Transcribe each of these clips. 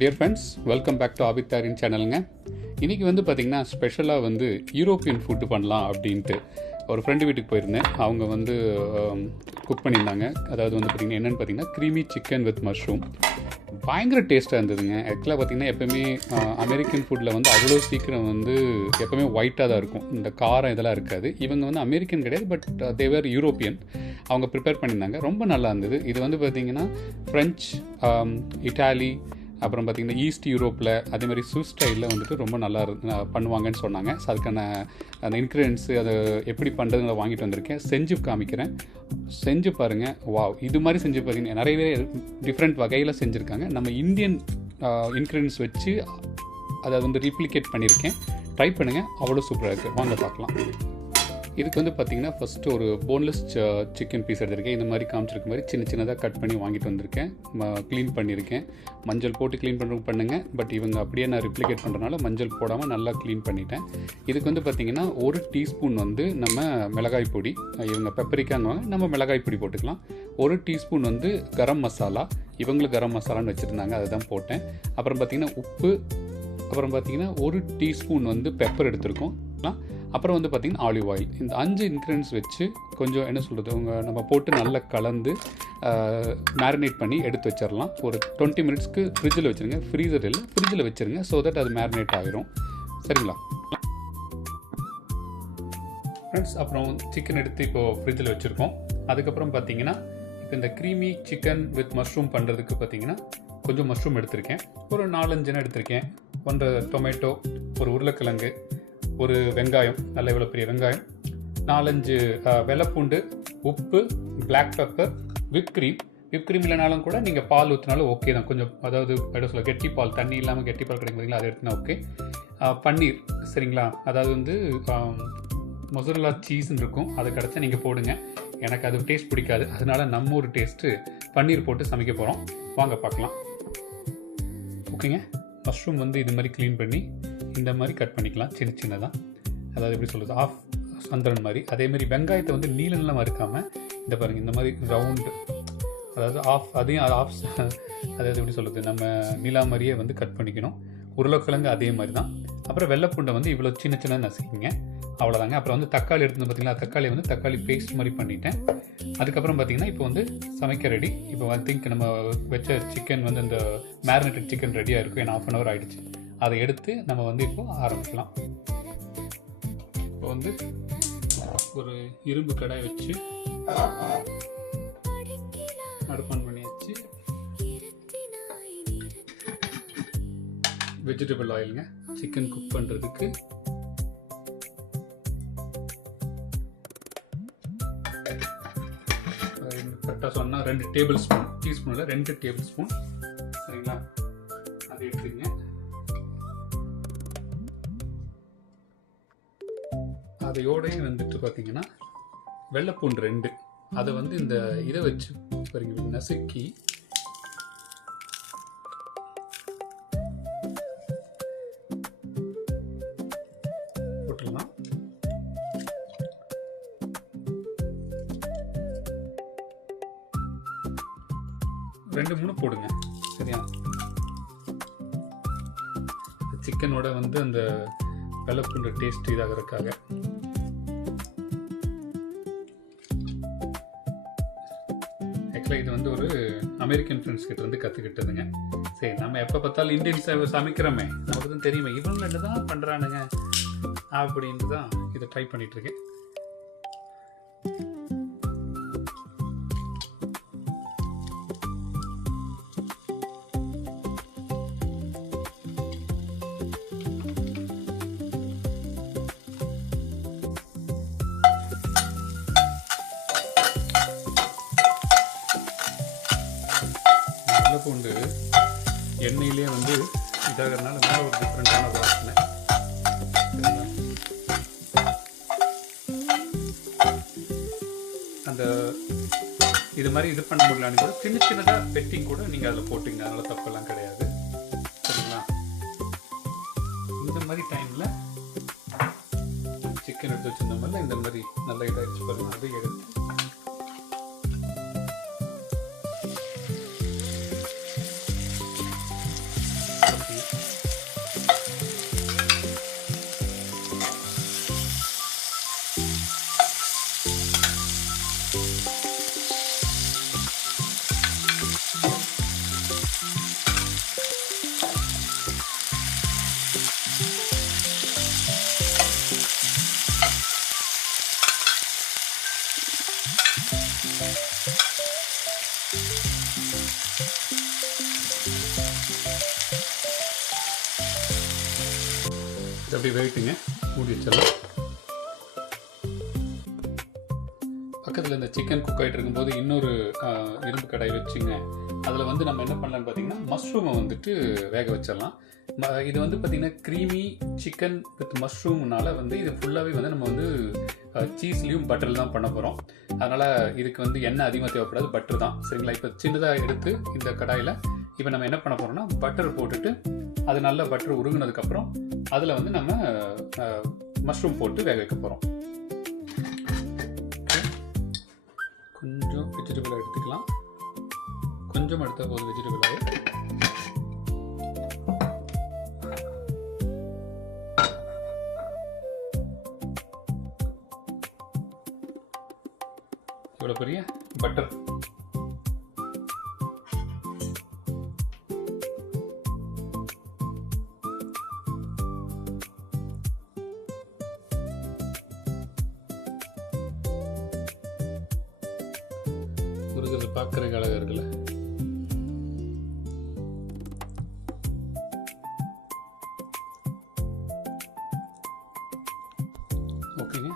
Dear friends, welcome back to ஆபித்தாரின் சேனலுங்க. இன்றைக்கி வந்து பார்த்திங்கன்னா ஸ்பெஷலாக வந்து யூரோப்பியன் ஃபுட்டு பண்ணலாம் அப்படின்ட்டு ஒரு ஃப்ரெண்டு வீட்டுக்கு போயிருந்தேன். அவங்க வந்து குக் பண்ணியிருந்தாங்க. அதாவது வந்து பார்த்திங்கன்னா என்னென்னு பார்த்திங்கன்னா க்ரீமி சிக்கன் வித் மஷ்ரூம். பயங்கர டேஸ்ட்டாக இருந்ததுங்க. ஆக்சுவலாக பார்த்திங்கன்னா எப்போயுமே அமெரிக்கன் ஃபுட்டில் வந்து அவ்வளோ சீக்கிரம் வந்து எப்போவுமே ஒயிட்டாக தான் இருக்கும், இந்த காரம் இதெல்லாம் இருக்காது. இவங்க வந்து அமெரிக்கன் கிடையாது, பட் தேவர் யூரோப்பியன். அவங்க ப்ரிப்பேர் பண்ணியிருந்தாங்க, ரொம்ப நல்லா இருந்தது. இது வந்து பார்த்திங்கன்னா ஃப்ரெஞ்ச், இட்டாலி, அப்புறம் பார்த்திங்கன்னா ஈஸ்ட் யூரோப்பில் அதேமாதிரி ஸ்விஸ் ஸ்டைலில் வந்துட்டு ரொம்ப நல்லா பண்ணுவாங்கன்னு சொன்னாங்க. ஸோ அதுக்கான அந்த இன்க்ரீடியன்ஸு அதை எப்படி பண்ணுறதுங்களை வாங்கிட்டு வந்திருக்கேன், செஞ்சு காமிக்கிறேன். செஞ்சு பாருங்கள். வாவ், இது மாதிரி செஞ்சு பார்த்தீங்கன்னா நிறையவே டிஃப்ரெண்ட் வகையில் செஞ்சுருக்காங்க. நம்ம இந்தியன் இன்க்ரீடியன்ஸ் வச்சு அதை வந்து ரீப்ளிகேட் பண்ணியிருக்கேன். ட்ரை பண்ணுங்கள், அவ்வளோ சூப்பராக இருக்குது. வாங்க பார்க்கலாம். இதுக்கு வந்து பார்த்திங்கன்னா ஃபஸ்ட்டு ஒரு போன்லெஸ் சிக்கன் பீஸ் எடுத்திருக்கேன். இந்த மாதிரி காமிச்சிருக்க மாதிரி சின்ன சின்னதாக கட் பண்ணி வாங்கிட்டு வந்திருக்கேன். க்ளீன் பண்ணியிருக்கேன். மஞ்சள் போட்டு க்ளீன் பண்ணுங்கள். பட் இவங்க அப்படியே நான் ரிப்ளிகேட் பண்ணுறதுனால மஞ்சள் போடாமல் நல்லா க்ளீன் பண்ணிட்டேன். இதுக்கு வந்து பார்த்திங்கன்னா 1 டீஸ்பூன் வந்து நம்ம மிளகாய் பொடி, இவங்க பெப்பரிக்காங்குவாங்க, நம்ம மிளகாய் பொடி போட்டுக்கலாம். 1 டீஸ்பூன் வந்து கரம் மசாலா, இவங்களுக்கு கரம் மசாலான்னு வச்சுருந்தாங்க, அதை தான் போட்டேன். அப்புறம் பார்த்திங்கன்னா உப்பு, அப்புறம் பார்த்திங்கன்னா 1 டீஸ்பூன் வந்து பெப்பர் எடுத்துருக்கோம். அப்புறம் வந்து பார்த்திங்கன்னா ஆலிவ் ஆயில். இந்த 5 இன்க்ரீடியன்ஸ் வச்சு கொஞ்சம் என்ன சொல்கிறது, நம்ம போட்டு நல்லா கலந்து மேரினேட் பண்ணி எடுத்து வச்சிடலாம். ஒரு 20 மினிட்ஸ்க்கு ஃப்ரிட்ஜில் வச்சுருங்க. ஃப்ரீசர் இல்லை, ஃப்ரிட்ஜில் வச்சுருங்க. ஸோ தட் அது மேரினேட் ஆகிரும். சரிங்களா ஃப்ரெண்ட்ஸ்? அப்புறம் சிக்கன் எடுத்து இப்போது ஃப்ரிட்ஜில் வச்சுருக்கோம். அதுக்கப்புறம் பார்த்திங்கன்னா இப்போ இந்த க்ரீமி சிக்கன் வித் மஷ்ரூம் பண்ணுறதுக்கு பார்த்திங்கன்னா கொஞ்சம் மஷ்ரூம் எடுத்திருக்கேன். ஒரு 4-5 எடுத்திருக்கேன். 1 டொமேட்டோ, ஒரு உருளைக்கிழங்கு, ஒரு வெங்காயம், நல்ல இவ்வளோ பெரிய வெங்காயம், 4-5 வெள்ளைப்பூண்டு, உப்பு, பிளாக் பெப்பர், விப் க்ரீம் இல்லைனாலும் கூட நீங்கள் பால் ஊற்றினாலும் ஓகே தான். கொஞ்சம் அதாவது சொல்ல கெட்டி பால், தண்ணி இல்லாமல் கெட்டி பால் கிடைக்குங்களா, அதை எடுத்துனா ஓகே. பன்னீர், சரிங்களா, அதாவது வந்து மொசரல்லா சீஸ்ன்னு இருக்கும், அது கிடச்சா நீங்கள் போடுங்க. எனக்கு அது டேஸ்ட் பிடிக்காது, அதனால நம்ம ஒரு டேஸ்ட்டு பன்னீர் போட்டு சமைக்க போகிறோம். வாங்க பார்க்கலாம். ஓகேங்க. மஷ்ரூம் வந்து இது மாதிரி க்ளீன் பண்ணி இந்த மாதிரி கட் பண்ணிக்கலாம், சின்ன சின்னதாக. அதாவது எப்படி சொல்கிறது, ஆஃப் சந்திரன் மாதிரி. அதேமாதிரி வெங்காயத்தை வந்து நீளமாக இருக்காமல் இந்த பாருங்கள், இந்த மாதிரி ரவுண்டு, அதாவது அதையும் அதாவது எப்படி சொல்கிறது, நம்ம நீளா மாதிரியே வந்து கட் பண்ணிக்கணும். உருளைக்கிழங்கு அதே மாதிரி தான். அப்புறம் வெள்ளைப்பூண்டை வந்து இவ்வளோ சின்ன சின்ன நசுக்கிங்க, அவ்வளோதாங்க. அப்புறம் வந்து தக்காளி எடுத்து பார்த்தீங்களா, தக்காளி பேஸ்ட் மாதிரி பண்ணிட்டேன். அதுக்கப்புறம் பார்த்திங்கன்னா இப்போ வந்து சமைக்க ரெடி. இப்போ ஐ திங்க் நம்ம வச்ச சிக்கன் வந்து இந்த மேரினேட்டட் சிக்கன் ரெடியாக இருக்கும். ஏன்னா 1/2 hour ஆகிடுச்சு. அதை எடுத்து நம்ம வந்து இப்போ ஆரம்பிக்கலாம். இப்போ வந்து ஒரு இரும்பு கடாய் வச்சு அடுப்பு ஆன் பண்ணியாச்சு. வெஜிடபிள் ஆயிலுங்க, சிக்கன் குக் பண்ணுறதுக்கு. கரெக்டாக சொன்னால் 2 டேபிள் ஸ்பூன், டீஸ்பூனில் 2 டேபிள் ஸ்பூன், சரிங்களா, அதை எடுத்துக்கங்க. அதையோடையும் வந்துட்டு பார்த்தீங்கன்னா வெள்ளைப்பூண்டு 2, அதை வந்து இந்த இதை வச்சு பாருங்க நசுக்கி போட்டுடலாம். ரெண்டு 3 போடுங்க, சரியா. சிக்கனோட வந்து அந்த வெள்ளைப்பூண்டு டேஸ்ட் இதாகிறதுக்காக. ஆக்சுவலாக இது வந்து ஒரு அமெரிக்கன் ஃப்ரெண்ட்ஸ் கிட்ட இருந்து கற்றுக்கிட்டதுங்க. சரி, நம்ம எப்போ பார்த்தாலும் இந்தியன் சமைக்கிறோமே, நமக்கு தான் தெரியுமே இவங்க என்ன தான் பண்ணுறானுங்க அப்படின்ட்டு தான் இதை ட்ரை பண்ணிகிட்ருக்கேன். வெள்ளைப்பூண்டு எண்ணெயிலே வந்து இதாகிறதுனால நல்லா ஒரு டிஃப்ரெண்ட்டான வாசனை. அந்த இது மாதிரி இது பண்ண முடியலான்னு கூட சின்ன சின்னதாக பெட்டிங் கூட நீங்கள் அதில் போட்டிங்க, அதனால தப்பெல்லாம் கிடையாது, சரிங்களா. இந்த மாதிரி டைமில் சிக்கன் எடுத்து வச்சுருந்தோம்ல, இந்த மாதிரி நல்லா இதாகிடுச்சு பாருங்கள். அதை எடுத்து இது அப்படி வேகட்டுங்க, மூடி வச்சிடலாம். பக்கத்தில் இந்த சிக்கன் குக் ஆகிட்டு இருக்கும்போது இன்னொரு இரும்பு கடாய் வச்சுங்க. அதில் வந்து நம்ம என்ன பண்ணலான்னு பார்த்தீங்கன்னா மஷ்ரூமை வந்துட்டு வேக வச்சிடலாம். இது வந்து பார்த்திங்கன்னா க்ரீமி சிக்கன் வித் மஷ்ரூம்னால வந்து இது ஃபுல்லாகவே வந்து நம்ம வந்து சீஸ்லேயும் பட்டரில் தான் பண்ண போகிறோம். அதனால் இதுக்கு வந்து எண்ணெய் அதிகமாக தேவைப்படாது, பட்டர் தான். சரிங்களா? இப்போ சின்னதாக எடுத்து இந்த கடாயில் இப்போ நம்ம என்ன பண்ண போகிறோம்னா பட்டர் போட்டுட்டு அது நல்லா பட்டர் உருகுனதுக்கப்புறம் அதில் வந்து நம்ம மஷ்ரூம் போட்டு வேக வைக்க போகிறோம். கொஞ்சம் வெஜிடபிள் எடுத்துக்கலாம், கொஞ்சம் எடுத்த போது வெஜிடபிளாக. இவ்வளோ பெரிய பட்டர். உருகிறது பார்க்குறதுக்கு அழகாக இருக்குல்ல? ஓகேங்க.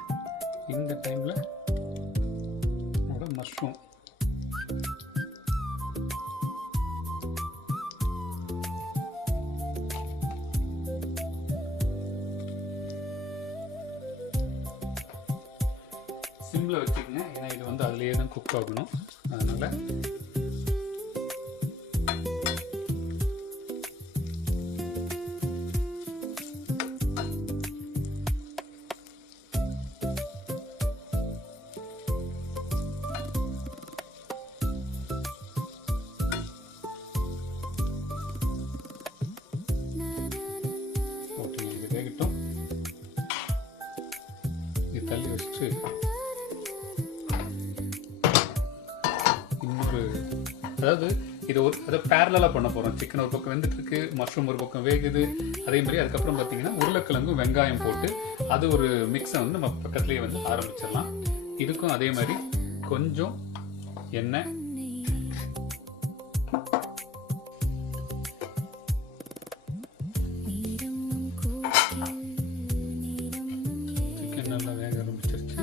இந்த டைமில் நம்மளோட மஷ்ரூம் சிம்மில் வச்சுக்கோங்க, ஏன்னா இது வந்து அதுலேயே தான் குக் ஆகணும். அதனால் ஓகே, இது வேகட்டும். இது தள்ளி வச்சுட்டு அதாவது இது அதை பேரலாக பண்ண போகிறோம். சிக்கன் ஒரு பக்கம் வெந்துட்டுருக்கு, மஷ்ரூம் ஒரு பக்கம் வேகுது. அதே மாதிரி அதுக்கப்புறம் பார்த்தீங்கன்னா உருளைக்கிழங்கும் வெங்காயம் போட்டு அது ஒரு மிக்ஸை வந்து நம்ம பக்கத்துலேயே வந்து ஆரம்பிச்சிடலாம். இதுக்கும் அதே மாதிரி கொஞ்சம் எண்ணெய், சிக்கன் நல்லா வேக ஆரம்பிச்சிருச்சு.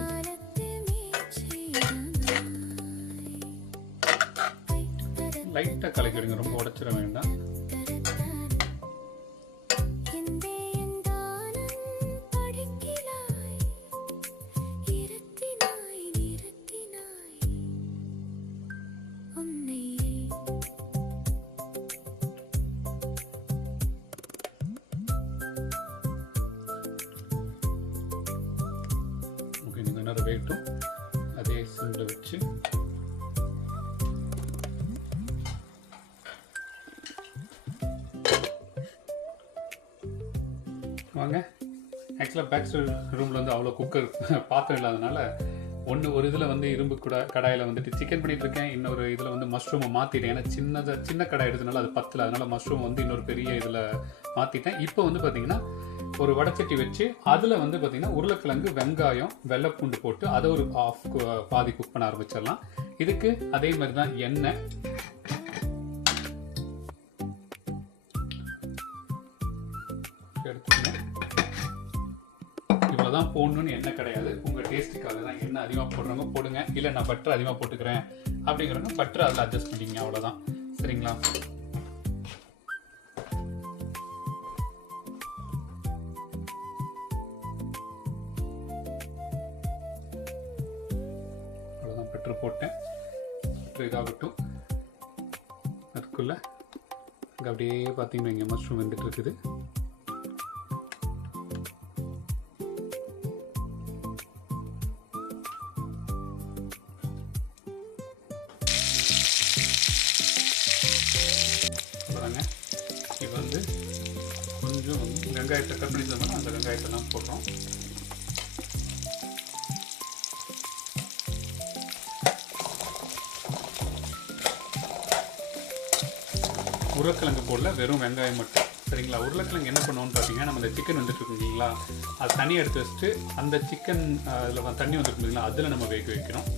லைட்டாக கலக்கிடுங்க, ரொம்ப உடைச்சிட வேண்டாம். ஓகே, நீங்கள் நேரம் வேகட்டும். அதே சிம்மில் வச்சு வாங்க. ஆக்சுவலாக பேக் ரூமில் வந்து அவ்வளோ குக்கர் பாத்திரம் இல்லாதனால ஒரு இதில் வந்து இரும்பு கடாயில் வந்துட்டு சிக்கன் பண்ணிகிட்ருக்கேன். இன்னொரு இதில் வந்து மஷ்ரூமை மாற்றிட்டேன். ஏன்னா சின்ன கடாய் எடுத்தனால அது பத்தில், அதனால் மஷ்ரூம் வந்து இன்னொரு பெரிய இதில் மாற்றிட்டேன். இப்போ வந்து பார்த்திங்கன்னா ஒரு வடச்சட்டி வச்சு அதில் வந்து பார்த்திங்கன்னா உருளைக்கிழங்கு, வெங்காயம், வெள்ளைப்பூண்டு போட்டு அதை ஒரு பாதி குக் பண்ண ஆரம்பிச்சிடலாம். இதுக்கு அதே மாதிரி தான் எண்ணெய், எடுத்துக்கங்க. இவ்வளோதான் போடணும்னு எண்ணெய் கிடையாது, உங்கள் டேஸ்ட்டுக்காக தான். எண்ணெய் அதிகமாக போடுறவங்க போடுங்க, இல்லை நான் பட்டர் அதிகமாக போட்டுக்கிறேன் அப்படிங்கிறவங்க பட்டர் அதில் அட்ஜஸ்ட் பண்ணிக்கிங்க, அவ்வளோதான். சரிங்களா? அவ்வளோதான், பட்டர் போட்டேன். பட்டர் இதாகட்டும். அதுக்குள்ளே இங்கே அப்படியே பார்த்தீங்கன்னா இங்கே மஷ்ரூம் வந்துட்டு இருக்குது. இப்போ வந்து கொஞ்சம் வெங்காயத்தை கட் பண்ணி தந்தோம்னா அந்த வெங்காயத்தெல்லாம் போடுறோம். உருளைக்கிழங்கு போடல, வெறும் வெங்காயம் மட்டும். சரிங்களா? உருளைக்கிழங்கு என்ன பண்ணுவோம்னு பார்த்தீங்கன்னா, நம்ம இந்த சிக்கன் வந்துட்டு இருக்கு இல்லைங்களா, அது தனியாக எடுத்து வச்சுட்டு அந்த சிக்கன் அதில் தண்ணி வந்துருக்கு இல்லைங்களா, அதில் நம்ம வேக வைக்கணும்.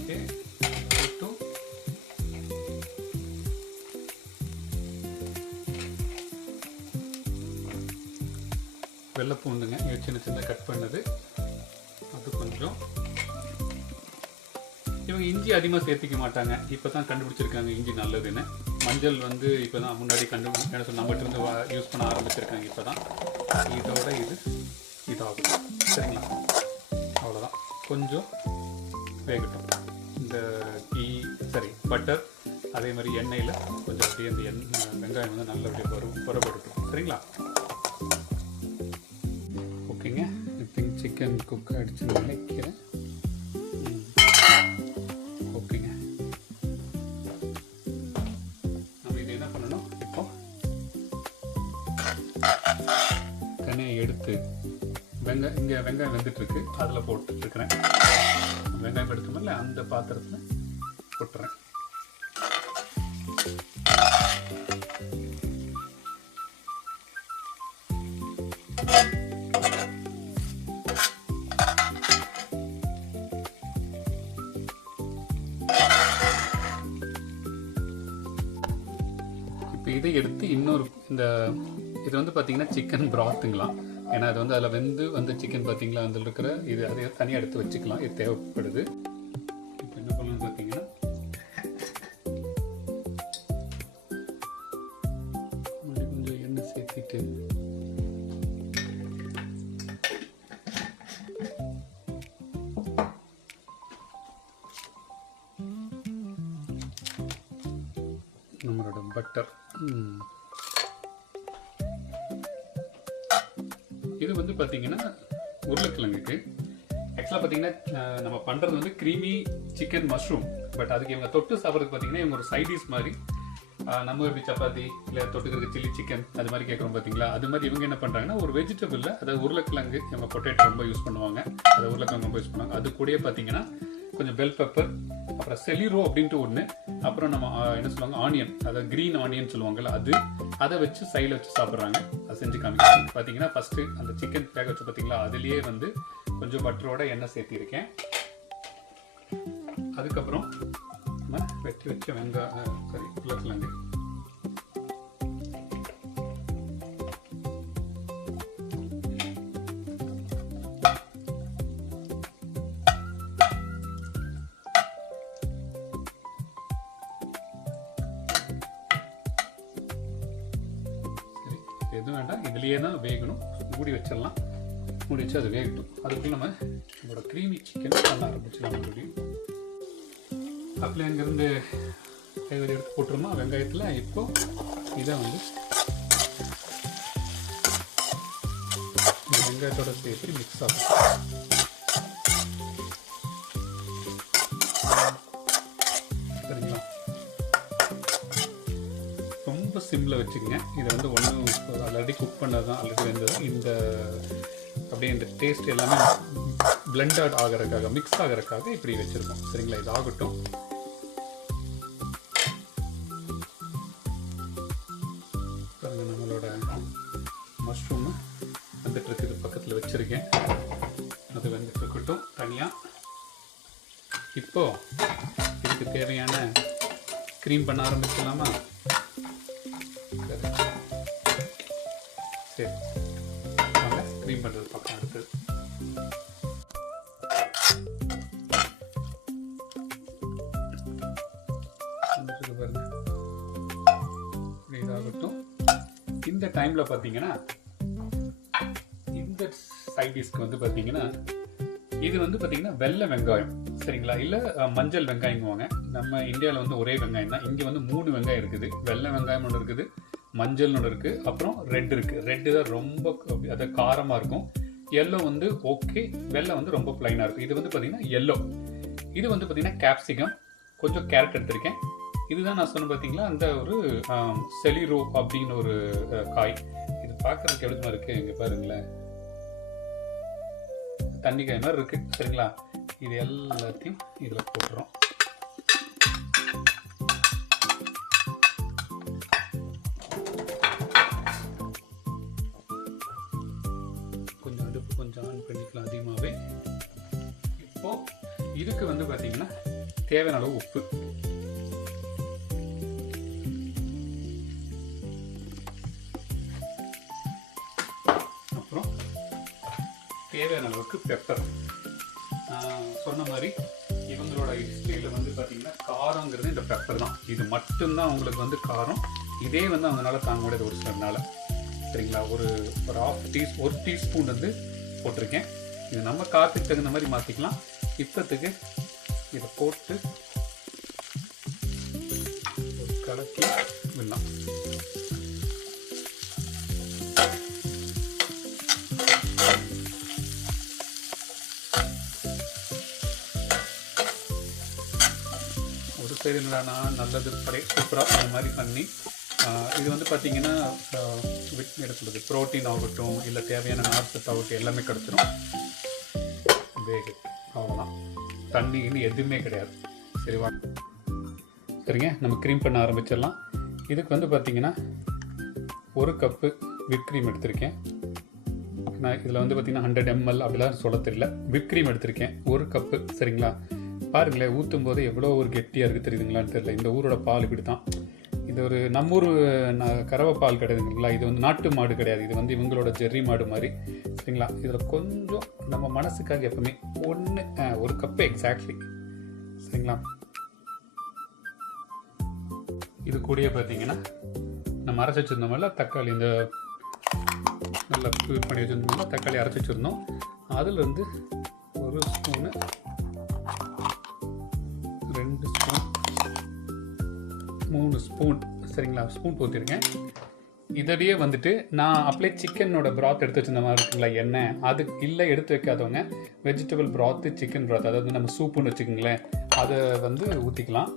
ஓகே, வெள்ளை பூண்டுங்க, இது சின்ன சின்ன கட் பண்ணது, அது கொஞ்சம். இவங்க இஞ்சி அதிகமாக சேர்த்திக்க மாட்டாங்க, இப்போ தான் கண்டுபிடிச்சிருக்காங்க இஞ்சி நல்லதுன்னு. மஞ்சள் வந்து இப்போ தான் முன்னாடி நம்மகிட்ட இருந்து யூஸ் பண்ண ஆரம்பிச்சிருக்காங்க இப்போ தான். இதோட இதாகும். சரிங்களா, அவ்வளோதான். கொஞ்சம் வேகட்டும். இந்த பட்டர் அதே மாதிரி எண்ணெயில் கொஞ்சம் அப்படியே அந்த வெங்காயம் வந்து நல்லபடியாக புறப்படட்டும். சரிங்களா, ஓகேங்க. இப்போ சிக்கன் குக் ஆகிடுச்சுன்னு நினைக்கிறேன். ஓகேங்க, நம்ம இது என்ன பண்ணணும், இப்போ தனியாக எடுத்து வெங்காயம் வெந்துட்டுருக்கு, அதில் போட்டுருக்கிறேன். வெங்காயம் எடுக்கணும்ல, அந்த பாத்திரத்தில் போட்டுறேன். இப்போ இதை எடுத்து இன்னொரு இது வந்து பார்த்தீங்கன்னா சிக்கன் பிராத்துங்களாம். ஏன்னா அது வந்து அதில் வெந்து சிக்கன் பார்த்தீங்களா, அதில் இருக்கிற அதை தனியாக எடுத்து வச்சுக்கலாம், இது தேவைப்படுது. இப்போ என்ன பண்ணணும்னு பார்த்தீங்கன்னா, கொஞ்சம் எண்ணெய் சேர்த்திட்டு நம்மளோட பட்டர், இது வந்து பார்த்தீங்கன்னா உருளைக்கிழங்குக்கு. ஆக்சுவலாக பார்த்தீங்கன்னா நம்ம பண்ணுறது வந்து க்ரீமி சிக்கன் மஷ்ரூம். பட் அதுக்கு இவங்க தொட்டு சாப்பிட்றதுக்கு பார்த்தீங்கன்னா இவங்க ஒரு சைடிஷ் மாதிரி, நம்ம எப்படி சப்பாத்தி இல்லை தொட்டுக்கிறதுக்கு சில்லி சிக்கன் அது மாதிரி கேட்குறோம் பார்த்தீங்களா, அது மாதிரி இவங்க என்ன பண்ணுறாங்கன்னா ஒரு வெஜிடபிளில், அதாவது உருளைக்கிழங்கு, இவங்க பொட்டேட்டோ ரொம்ப யூஸ் பண்ணுவாங்க, அதை உருளைக்கிழங்கு ரொம்ப யூஸ் பண்ணுவாங்க. அது கூடயே பார்த்தீங்கன்னா கொஞ்சம் பெல் பெப்பர், அப்புறம் செலிரோ அப்படின்ட்டு ஒன்று, அப்புறம் நம்ம என்ன சொல்லுவாங்க ஆனியன், அதாவது க்ரீன் ஆனியன் சொல்லுவாங்கல்ல, அதை வச்சு சைடில் வச்சு சாப்பிட்றாங்க. அதை செஞ்சு காமிக்கிறாங்க. பார்த்தீங்கன்னா ஃபஸ்ட்டு அந்த சிக்கன் வேக வச்சு பார்த்தீங்களா, அதுலேயே வந்து கொஞ்சம் பட்டரோட எண்ணெய் சேர்த்திருக்கேன். அதுக்கப்புறம் நம்ம வெட்டி வச்ச உருளைக்கிழங்கு, எதுவும் வேண்டாம், இதுலேயே தான் வேகணும். மூடி வச்சிடலாம், மூடி வச்சு அது வேகட்டும். அதுக்குள்ள நம்ம நம்மளோட க்ரீமி சிக்கன் பண்ண ஆரம்பிச்சிடலாம். மறுபடியும் அப்படியே அங்கேருந்து எடுத்து போட்டுருமா வெங்காயத்தில். இப்போ இதை வந்து இந்த வெங்காயத்தோட சேர்த்து மிக்ஸ் ஆகும். சரிங்களா, ரொம்ப சிம்மில் வச்சுக்கோங்க. இதை வந்து ஒன்றும் ஆல்ரெடி குக் பண்ணது தான், ஆல்ரெடி வெந்தது. அப்படியே இந்த டேஸ்ட் எல்லாமே பிளெண்டட் ஆகிறதுக்காக, மிக்ஸ் ஆகிறதுக்காக இப்படி வச்சுருக்கோம். சரிங்களா, இது ஆகட்டும். நம்மளோட மஷ்ரூம் வந்துட்டு இது பக்கத்தில் வச்சுருக்கேன், அது வந்துட்டு இருக்கட்டும் தனியாக. இப்போ இதுக்கு தேவையான க்ரீம் பண்ண ஆரம்பிக்கலாமா? சரி, வாங்க க்ரீம் பண்ணுறது பார்க்கலாம். அடுத்தது பாருங்க, இதாகட்டும். இந்த டைமில் பார்த்தீங்கன்னா இந்த சைட் டிஷ்க்கு வந்து பார்த்தீங்கன்னா இது வந்து பார்த்தீங்கன்னா வெள்ளை வெங்காயம். சரிங்களா, இல்லை மஞ்சள் வெங்காயங்குவாங்க. நம்ம இந்தியாவில் வந்து ஒரே வெங்காயம் தான். இங்கே வந்து 3 வெங்காயம் இருக்குது. வெள்ளை வெங்காயம் ஒன்று இருக்குது, மஞ்சள் ஒன்று இருக்குது, அப்புறம் ரெட் இருக்குது. ரெட்டு தான் ரொம்ப அது காரமாக இருக்கும். எல்லோ வந்து ஓகே, வெள்ளை வந்து ரொம்ப பிளைனாக இருக்கும். இது வந்து பார்த்தீங்கன்னா எல்லோ. இது வந்து பார்த்தீங்கன்னா கேப்சிகம், கொஞ்சம் கேரட் எடுத்திருக்கேன். இதுதான் நான் சொன்ன பார்த்தீங்களா அந்த ஒரு செலிரோ அப்படின்னு ஒரு காய். இது பார்க்குறதுக்கு எப்படி இருக்குது, இங்கே பாருங்களேன், தண்ணி காய் மாதிரி இருக்குது. சரிங்களா, இது எல்லாத்தையும் இதில் போட்டுறோம். கொஞ்சம் அடுப்பு கொஞ்சம் ஆன் பண்ணிக்கலாம் அதிகமாகவே. இப்போ இதுக்கு வந்து பார்த்தீங்கன்னா தேவையான அளவு உப்பு, அப்புறம் தேவையான அளவுக்கு பெப்பர். சொன்ன மாதிரி இவங்களோட ஹிஸ்ட்ரியில் வந்து பார்த்தீங்கன்னா காரங்கிறது இந்த பெப்பர் தான். இது மட்டும்தான் அவங்களுக்கு வந்து காரம். இதே வந்து அவங்களால தாங்க முடியாது ஒரு சிலர்னால. சரிங்களா, ஒரு ஒரு டீஸ்பூன் வந்து போட்டிருக்கேன். இது நம்ம காரத்துக்கு தகுந்த மாதிரி மாற்றிக்கலாம். இப்போத்துக்கு இதை போட்டு கலக்கி விடலாம். ஒரு சைடு என்னடானா நல்லது சூப்பராக அந்த மாதிரி பண்ணி இது வந்து பார்த்திங்கன்னா என்ன சொல்கிறது, ப்ரோட்டீன் ஆகட்டும் இல்லை தேவையான நார்சத்து ஆகட்டும் எல்லாமே கிடச்சிரும். வேகு அவ்வளோதான், தண்ணி இன்னும் எதுவுமே கிடையாது. சரிவா, சரிங்க, நம்ம க்ரீம் பண்ண ஆரம்பிச்சிடலாம். இதுக்கு வந்து பார்த்திங்கன்னா 1 கப்பு விப் க்ரீம் எடுத்திருக்கேன். நான் இதில் வந்து பார்த்திங்கன்னா 100 ml அப்படிலாம் சொல்ல தெரியல. விப் க்ரீம் எடுத்திருக்கேன் 1 கப்பு. சரிங்களா, பாருங்களேன் ஊற்றும் போது எவ்வளோ ஒரு கெட்டியாக இருக்குது தெரியுதுங்களான்னு தெரியல. இந்த ஊரோட பால் இப்படி தான். இது ஒரு நம்ம ஊர் கறவை பால் கிடையாதுங்களா, இது வந்து நாட்டு மாடு கிடையாது, இது வந்து இவங்களோட ஜெர்ரி மாடு மாதிரி. சரிங்களா, இதில் கொஞ்சம் நம்ம மனசுக்காக எப்பவுமே 1 கப்பு எக்ஸாக்ட்லி. சரிங்களா, இது கூடயே பார்த்தீங்கன்னா நம்ம அரைச்சி வச்சுருந்தோம்ல தக்காளி, இந்த நல்லா ப்யூர் பண்ணி வச்சுருந்தோம்ல தக்காளி அரைச்சி வச்சுருந்தோம். அதில் வந்து 1 ஸ்பூனு, 2 ஸ்பூன், 3 ஸ்பூன். சரிங்களா, ஸ்பூன் ஊற்றிருக்கேன். இதோடையே வந்துட்டு நான் அப்படியே சிக்கனோட ப்ராத் எடுத்து வச்சிருந்த மாதிரி இருக்குங்களா எண்ணெய், அது இல்லை எடுத்து வைக்காதவங்க வெஜிடபிள் ப்ராத்து, சிக்கன் ப்ராத், அதாவது நம்ம சூப்புன்னு வச்சுக்கோங்களேன், அதை வந்து ஊற்றிக்கலாம்.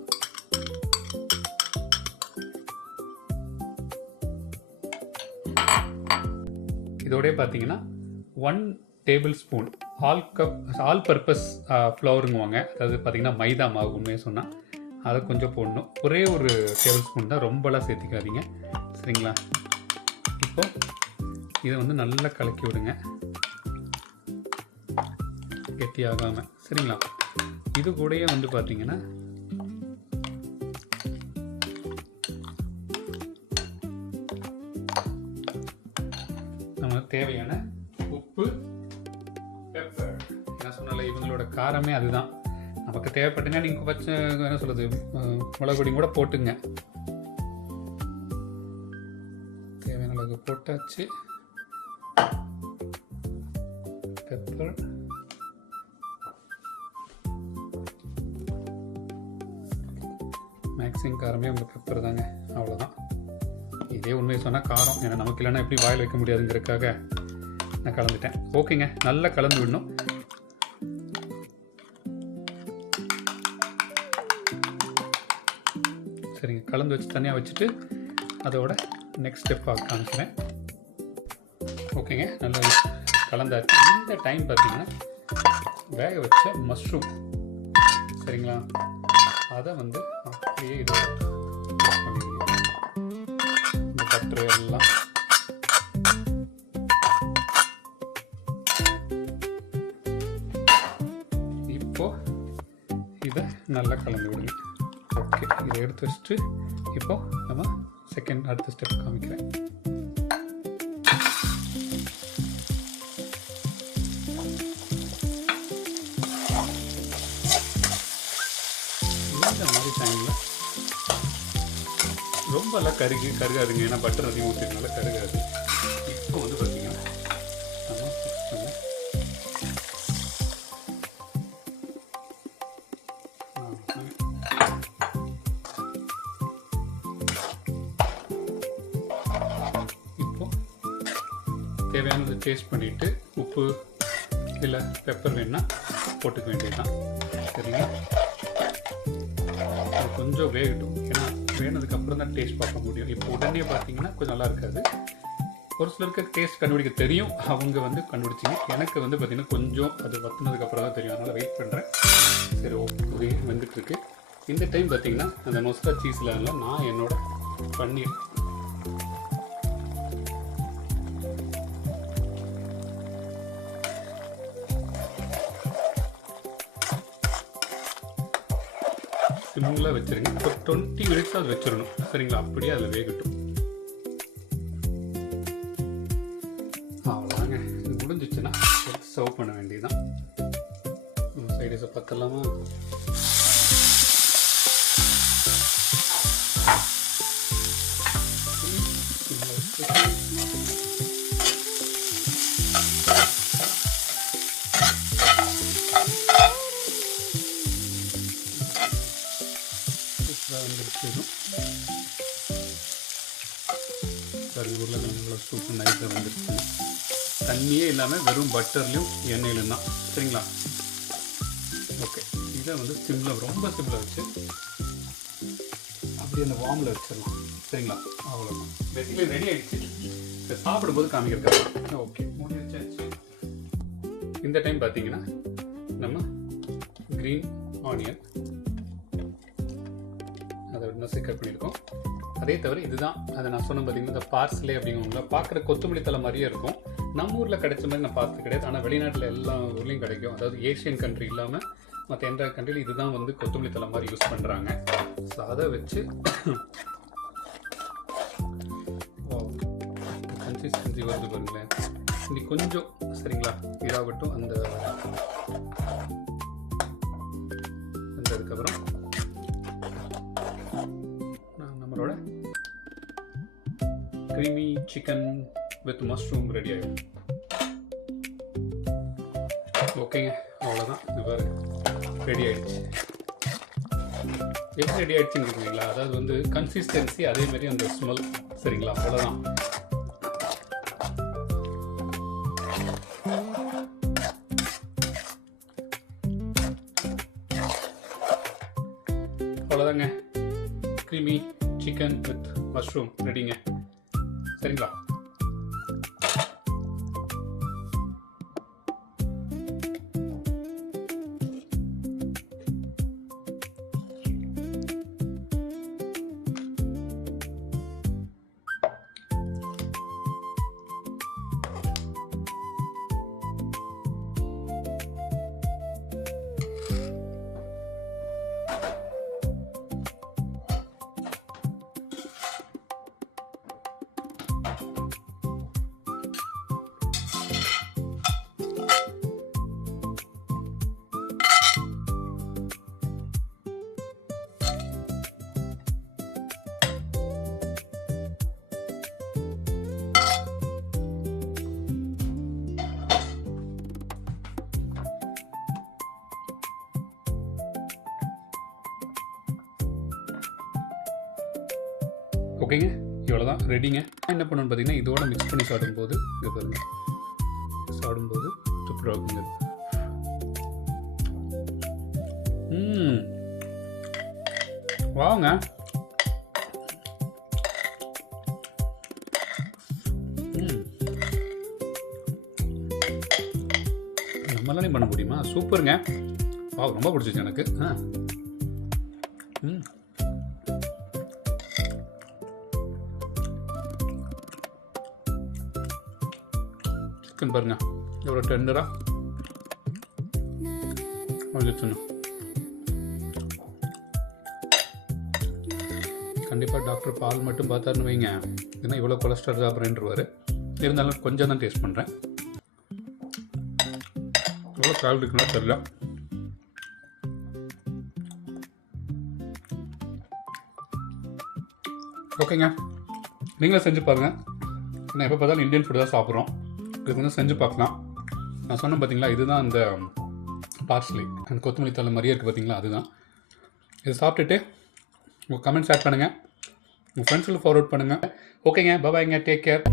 இதோடய பார்த்தீங்கன்னா 1 டேபிள் ஸ்பூன் ஆல் பர்பஸ் ஃப்ளவருங்குவாங்க, அதாவது பார்த்தீங்கன்னா மைதா மாவு. உண்மையை சொன்னால் அதை கொஞ்சம் போடணும். ஒரே 1 டேபிள் ஸ்பூன் தான், ரொம்பலாம் சேர்த்திக்காதீங்க. சரிங்களா, இப்போ இதை வந்து நல்லா கலக்கி விடுங்க கெட்டி ஆகாமல். சரிங்களா, இது கூடயே வந்து பார்த்தீங்கன்னா நம்ம தேவையான உப்பு, பெப்பர். என்ன சொன்னால இவங்களோட காரமே அதுதான். நமக்கு தேவைப்பட்டுங்க நீங்கள் வச்ச என்ன சொல்கிறது மிளகுடி கூட போட்டுங்க. தேவையான அளவுக்கு போட்டாச்சு. பெப்பர், மேக்ஸிமம் காரமே உங்கள் பெப்பர் தாங்க, அவ்வளோதான். இதே உண்மையை சொன்னால் காரம், ஏன்னா நமக்கு இல்லைன்னா எப்படி வாயில் வைக்க முடியாதுங்கிறதுக்காக நான் கலந்துட்டேன். ஓகேங்க, நல்லா கலந்து விடணும். சரிங்க, கலந்து வச்சு தனியாக வச்சுட்டு அதோட நெக்ஸ்ட் ஸ்டெப் காமிக்கிறேன். ஓகேங்க, நல்லா கலந்தாச்சு. இந்த டைம் பார்த்தீங்கன்னா வேக வச்ச மஷ்ரூம், சரிங்களா, அதை வந்து அப்படியே இது பண்ணிடுங்க. இந்த பட்டர் எல்லாம் இப்போ இதை நல்லா கலந்து விடுங்க. ஓகே, இதை எடுத்து வச்சுட்டு இப்போ நம்ம அடுத்த ஸ்டெப் காமிக்கிறேன். இந்த மாதிரி டைமில் ரொம்பலாம் கருகாதுங்க, ஏன்னா பட்டர் அதிகம் ஊற்றினால கருகாது. இப்போ வந்து பார்த்தீங்கன்னா நம்ம இப்போ தேவையானதை டேஸ்ட் பண்ணிவிட்டு உப்பு இல்லை பெப்பர் வேணுன்னா போட்டுக்க வேண்டியதுதான். சரிங்களா, அது கொஞ்சம் வேகட்டும், ஏன்னா வேணதுக்கு அப்புறம் தான் டேஸ்ட் பார்க்க முடியும். இப்போ உடனே பார்த்தீங்கன்னா கொஞ்சம் நல்லா இருக்காது. ஒரு சிலருக்கு டேஸ்ட் கண்டுபிடிக்க தெரியும், அவங்க வந்து கண்டுபிடிச்சிங்க. எனக்கு வந்து பார்த்தீங்கன்னா கொஞ்சம் அது வத்துனதுக்கு அப்புறம் தான் தெரியும், அதனால் வெயிட் பண்ணுறேன். சரி, ஓகே, வந்துட்டுருக்கு. இந்த டைம் பார்த்தீங்கன்னா அந்த மொஸ்கா சீஸில் நான் என்னோட பன்னீர் சிம்மில் வச்சுருங்க. ஒரு 20 மினிட்ஸ் அது வச்சிடணும். சரிங்களா, அப்படியே அதில் வேகட்டும். அவ்வளோதாங்க, இது முடிஞ்சிச்சுன்னா சர்வ் பத்தலாமா? சரி, உருளைக்கிழங்குல சூப்பர் நைஸாக வந்துருச்சு. தண்ணியே இல்லாமல் வெறும் பட்டர்லையும் எண்ணெயிலும் தான். சரிங்களா? ஓகே, இதை வந்து சிம்மில், ரொம்ப சிம்மில் வச்சு அப்படி அந்த வார்மில் வச்சிடலாம். சரிங்களா? அவ்வளோதான், பேசிக்கலி ரெடி ஆகிடுச்சு. இதை சாப்பிடும்போது காமிக்கிறதுக்காக. ஓகே, மூடி வச்சாச்சு. இந்த டைம் பார்த்தீங்கன்னா நம்ம க்ரீன் ஆனியன் அதை நசி கட் பண்ணியிருக்கோம். அதே தவிர இதுதான் அதை நான் சொன்ன பார்த்தீங்கன்னா இந்த பார்சலே அப்படிங்கிறவங்கள பார்க்குற கொத்தமல்லி தலை மாதிரியே இருக்கும். நம்ம ஊரில் கிடைச்ச மாதிரி நான் பார்த்து கிடையாது. ஆனால் வெளிநாட்டில் எல்லா ஊர்லேயும் கிடைக்கும். அதாவது ஏஷியன் கண்ட்ரி இல்லாமல் மற்ற எந்த கண்ட்ரியில் இதுதான் வந்து கொத்தமல்லி தலை மாதிரி யூஸ் பண்ணுறாங்க. ஸோ அதை வச்சு கன்சிஸ்டன்சி வருது பாருங்களேன். இன்னைக்கு கொஞ்சம் சரிங்களா இதாகட்டும். அந்த அதுக்கப்புறம் நம்மளோட creamy chicken with mushroom ready ஆகிடும். ஓகேங்க, அவ்வளோதான். இது பாரு ரெடி ஆகிடுச்சு. எப்படி ரெடி ஆகிடுச்சுன்னு இருக்குங்களா? அதாவது வந்து கன்சிஸ்டன்சி அதேமாரி அந்த ஸ்மெல். சரிங்களா? அவ்வளோதான். அவ்வளோதாங்க, creamy சிக்கன் வித் மஷ்ரூம் ரெடிங்க. சரிங்களா? ஓகேங்க, இவ்வளோதான் ரெடிங்க. என்ன பண்ணணும்னு பார்த்தீங்கன்னா இதோட மிக்ஸ் பண்ணி சாப்பிடும்போது இது பாருங்க, சாப்பிடும்போது சூப்பராக இருக்குங்க. வாங்க. நம்மளாலையும் பண்ண முடியுமா? சூப்பருங்க. வா, ரொம்ப பிடிச்சிச்சு எனக்கு. சிக்கன் பாருங்க எவ்வளோ டெண்டராக வந்துச்சுன்னு. கண்டிப்பாக டாக்டர் பால் மட்டும் பார்த்தாருன்னு வைங்க, ஏன்னா இவ்வளோ கொலஸ்ட்ரால் சாப்பிட்றேன்ருவார். இருந்தாலும் கொஞ்சம் தான் டேஸ்ட் பண்ணுறேன். எவ்வளோ கால் இருக்குன்னா தெரியல. ஓகேங்க, நீங்களும் செஞ்சு பாருங்கள். நான் எப்போ பார்த்தாலும் இந்தியன் ஃபுட் தான் சாப்பிட்றோம். இது வந்து செஞ்சு பார்க்கலாம். நான் சொன்னேன் பார்த்தீங்களா, இதுதான் அந்த பார்ஸ்லி, அந்த கொத்தமல்லி தலை மாதிரியே இருக்குது பார்த்தீங்களா, அதுதான். இதை சாப்பிட்டுட்டு உங்கள் கமெண்ட்ஸ் ஆட் பண்ணுங்கள், உங்கள் ஃப்ரெண்ட்ஸுக்கு ஃபார்வர்ட் பண்ணுங்கள். ஓகேங்க, பாய்ங்க, டேக் கேர்.